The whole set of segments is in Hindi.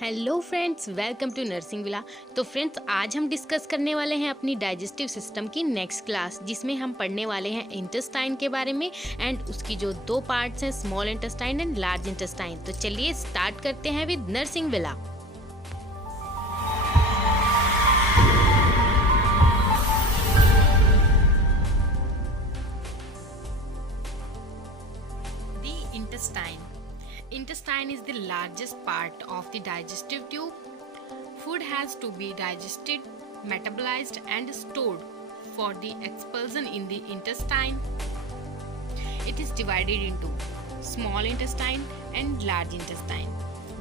Hello friends, welcome to Nursing Villa. तो फ्रेंड्स, आज हम डिस्कस करने वाले हैं अपनी डाइजेस्टिव सिस्टम की नेक्स्ट क्लास, जिसमें हम पढ़ने वाले हैं इंटेस्टाइन के बारे में एंड उसकी जो दो पार्ट्स हैं, small intestine and large intestine. तो चलिए स्टार्ट करते हैं with nursing villa. The intestine is the largest part of the digestive tube. Food has to be digested, metabolized and stored for the expulsion in the intestine. It is divided into small intestine and large intestine.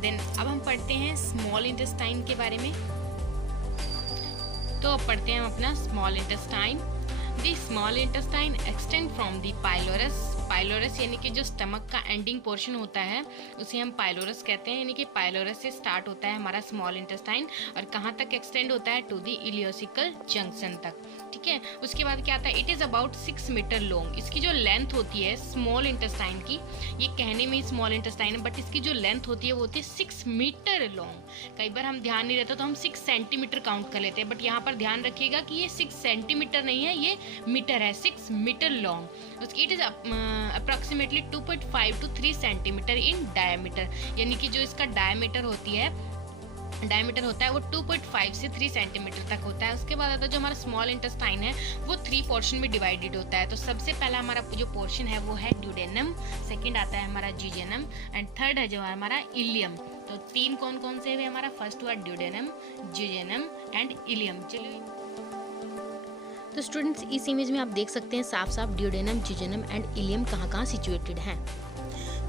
Then अब हम पढ़ते हैं small intestine के बारे में। तो अब पढ़ते हैं हम अपना small intestine. The small intestine extend from the pylorus. Pylorus यानी कि जो स्टमक का एंडिंग पोर्शन होता है उसे हम पाइलोरस कहते हैं, यानी कि पाइलोरस से स्टार्ट होता है हमारा स्मॉल इंटेस्टाइन और कहाँ तक एक्सटेंड होता है, टू द इलियोसिकल जंक्शन तक। ठीक है, उसके बाद क्या आता है, it is about 6 metre long. इसकी जो लेंथ होती है स्मॉल इंटेस्टाइन की, ये कहने में ही स्मॉल इंटेस्टाइन है बट इसकी जो लेंथ होती है वो होती है 6 मीटर लॉन्ग। कई बार हम ध्यान नहीं रहता तो हम 6 सेंटीमीटर काउंट कर लेते हैं, बट यहाँ पर ध्यान रखिएगा कि ये 6 सेंटीमीटर नहीं है, ये मीटर है, 6 मीटर लॉन्ग। उसकी it is approximately 2.5 to 3 centimetre in diameter, यानी कि जो इसका डायमीटर होता है वो 2.5 से 3 सेंटीमीटर तक होता है। उसके बाद आता है जो हमारा स्मॉल इंटेस्टाइन है वो 3 पोर्शन में डिवाइडेड होता है। तो सबसे पहला हमारा जो पोर्शन है वो है ड्यूडेनम, सेकंड आता है हमारा जिजेनम एंड थर्ड है जो हमारा इलियम। तो 3 कौन कौन से है हमारा, फर्स्ट हुआ ड्यूडेनम, जिजेनम एंड इलियम। चलिए तो स्टूडेंट्स, इस इमेज में आप देख सकते हैं साफ साफ ड्यूडेनम, जिजेनम एंड इलियम कहाँ सिचुएटेड हैं।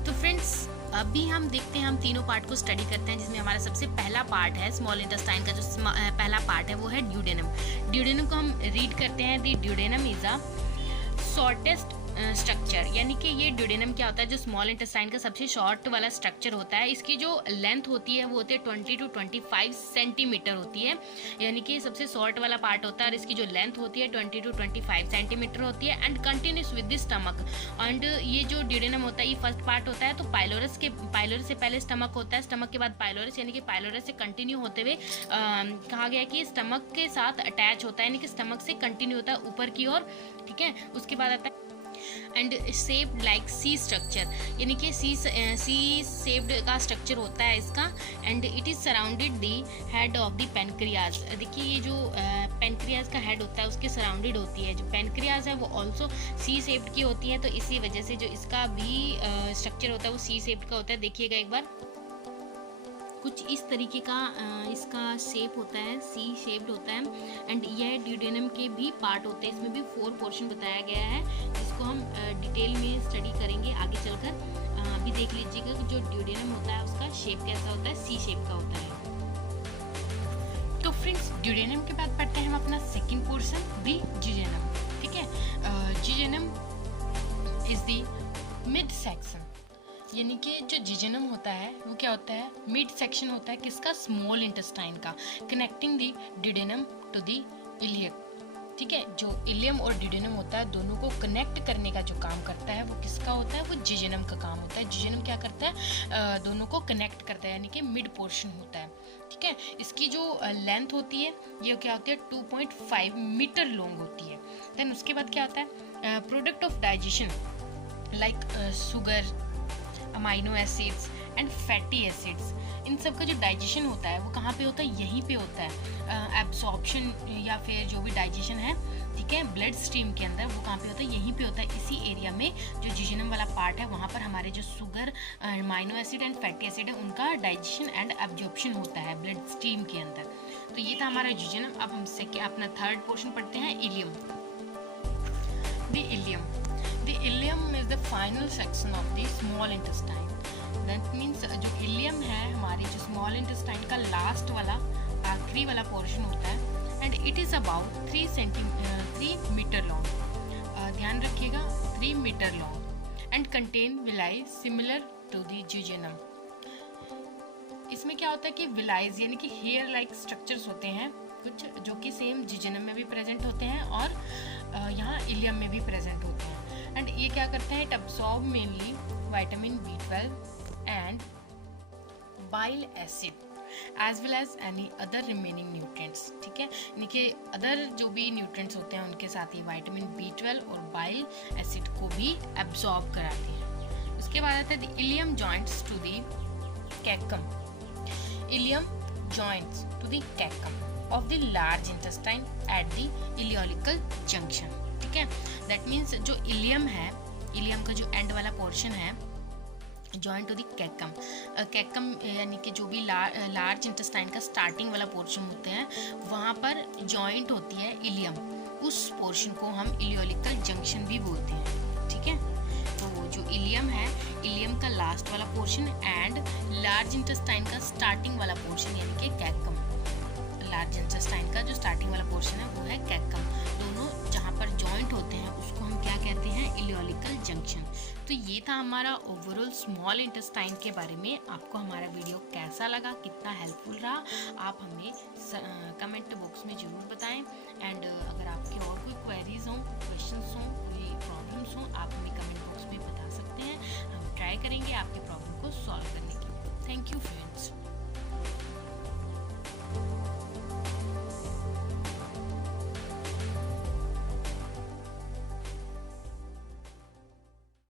तो फ्रेंड्स, अभी हम देखते हैं, हम तीनों पार्ट को स्टडी करते हैं, जिसमें हमारा सबसे पहला पार्ट है स्मॉल इंटेस्टाइन का। जो पहला पार्ट है वो है ड्यूडेनम। ड्यूडेनम को हम रीड करते हैं, the duodenum is a shortest structure, यानी कि ये ड्यूडेनम क्या होता है, जो स्मॉल इंटेस्टाइन का सबसे शॉर्ट वाला स्ट्रक्चर होता है। इसकी जो लेंथ होती है वो होती है 20 to 25 सेंटीमीटर होती है, यानी कि सबसे शॉर्ट वाला पार्ट होता है और इसकी जो लेंथ होती है 20 to 25 सेंटीमीटर होती है and continuous with the stomach. And ये जो ड्यूडेनम होता है ये फर्स्ट पार्ट होता है, तो पाइलोरस से पहले स्टमक होता है, स्टमक के बाद पाइलोरस, यानी कि पाइलोरस से कंटिन्यू होते हुए कहा गया कि स्टमक के साथ अटैच होता है, यानी कि स्टमक से कंटिन्यू होता है ऊपर की ओर। ठीक है, उसके बाद आता है and shaped like C structure, यानी कि सी शेप्ड का स्ट्रक्चर होता है इसका। And it is surrounded the head of the pancreas. देखिए ये जो पेनक्रियाज का हेड होता है उसके सराउंडेड होती है। जो पेनक्रियाज है वो ऑल्सो सी शेप्ड की होती है, तो इसी वजह से जो इसका भी स्ट्रक्चर होता है वो सी शेप्ड का होता है। देखिएगा एक बार, कुछ इस तरीके का इसका शेप होता है, सी शेप्ड होता है। एंड यह ड्यूडेनम के भी पार्ट होते हैं, इसमें भी 4 पोर्शन बताया गया है, जिसको हम डिटेल में स्टडी करेंगे आगे चलकर। अभी देख लीजिएगा कि जो ड्यूडेनम होता है उसका शेप कैसा होता है, सी शेप का होता है। तो फ्रेंड्स, ड्यूडेनम के बाद पढ़ते हैं हम अपना सेकेंड पोर्शन, द जिजेनम। ठीक है, जिजेनम इज द मिड सेक्शन, यानी कि जो जिजेनम होता है वो क्या होता है, मिड सेक्शन होता है किसका, स्मॉल इंटेस्टाइन का, connecting the duodenum to the iliac. ठीक है, जो इलियम और ड्यूडेनम होता है दोनों को कनेक्ट करने का जो काम करता है वो किसका होता है, वो जिजेनम का काम होता है। जिजेनम क्या करता है, दोनों को कनेक्ट करता है, यानी कि मिड पोर्शन होता है। ठीक है, इसकी जो लेंथ होती है ये क्या होती है, 2.5 मीटर लॉन्ग होती है। देन उसके बाद क्या होता है, product of digestion like sugar, amino acids and fatty acids, इन सब का जो डाइजेशन होता है वो कहाँ पे होता है, यहीं पे होता है। एब्सॉर्प्शन या फिर जो भी डाइजेशन है, ठीक है, ब्लड स्ट्रीम के अंदर, वो कहाँ पे होता है, यहीं पे होता है। इसी एरिया में जो जिजेनम वाला पार्ट है वहाँ पर हमारे जो sugar, amino acid and fatty acid है उनका डाइजेशन एंड एब्जॉर्प्शन होता है ब्लड स्ट्रीम के अंदर। तो ये था हमारा जिजेनम। अब हम अपना थर्ड पोर्शन पढ़ते हैं, ileum. The ileum, the ileum is the final section of the small intestine. That means जो इलियम है हमारी जो स्मॉल इंटेस्टाइन का लास्ट वाला आखिरी वाला पोर्शन होता है and it is about 3 metre long. ध्यान रखिएगा, 3 metre long and contain villi similar to the jejunum. इसमें क्या होता है कि विलाइज यानी कि हेयर लाइक स्ट्रक्चर्स होते हैं कुछ, जो कि सेम जिजेनम में भी प्रेजेंट होते हैं और यहाँ इलियम में भी प्रेजेंट होते हैं। एंड ये क्या करते हैं, it absorb mainly vitamin B12 and bile acid. As well as any other remaining nutrients, ठीक है, यानी कि अदर जो भी न्यूट्रिएंट्स होते हैं उनके साथ ही विटामिन B12 और बाइल एसिड को भी एब्जॉर्ब कराते हैं। उसके बाद आता है the ileum joints to the caecum, ileum joints to the caecum of the large intestine at the ileocaecal junction, ठीक है। दैट मीन्स जो इलियम है, इलियम का जो एंड वाला पोर्शन है joint to the caecum, caecum यानी कि जो भी लार्ज इंटेस्टाइन का स्टार्टिंग वाला पोर्शन होते हैं वहाँ पर जॉइंट होती है इलियम, उस पोर्शन को हम इलियोलिकल जंक्शन भी बोलते हैं, ठीक है। तो जो इलियम है, इलियम का लास्ट वाला पोर्शन एंड लार्ज इंटेस्टाइन का स्टार्टिंग वाला पोर्शन यानी कि कैकम, लार्ज इंटेस्टाइन का जो स्टार्टिंग वाला पोर्शन है वो है कैकम, दोनों जहाँ पर जॉइंट होते हैं उसको हम क्या कहते हैं, इलियोलिकल जंक्शन। तो ये था हमारा ओवरऑल स्मॉल इंटेस्टाइन के बारे में। आपको हमारा वीडियो कैसा लगा, कितना हेल्पफुल रहा, आप हमें कमेंट बॉक्स में ज़रूर बताएं। एंड अगर आपके और कोई क्वेरीज हों, क्वेश्चंस हों, कोई प्रॉब्लम्स हों, आप हमें कमेंट बॉक्स में बता सकते हैं। हम ट्राई करेंगे आपके प्रॉब्लम को सॉल्व करने की। Thank you friends.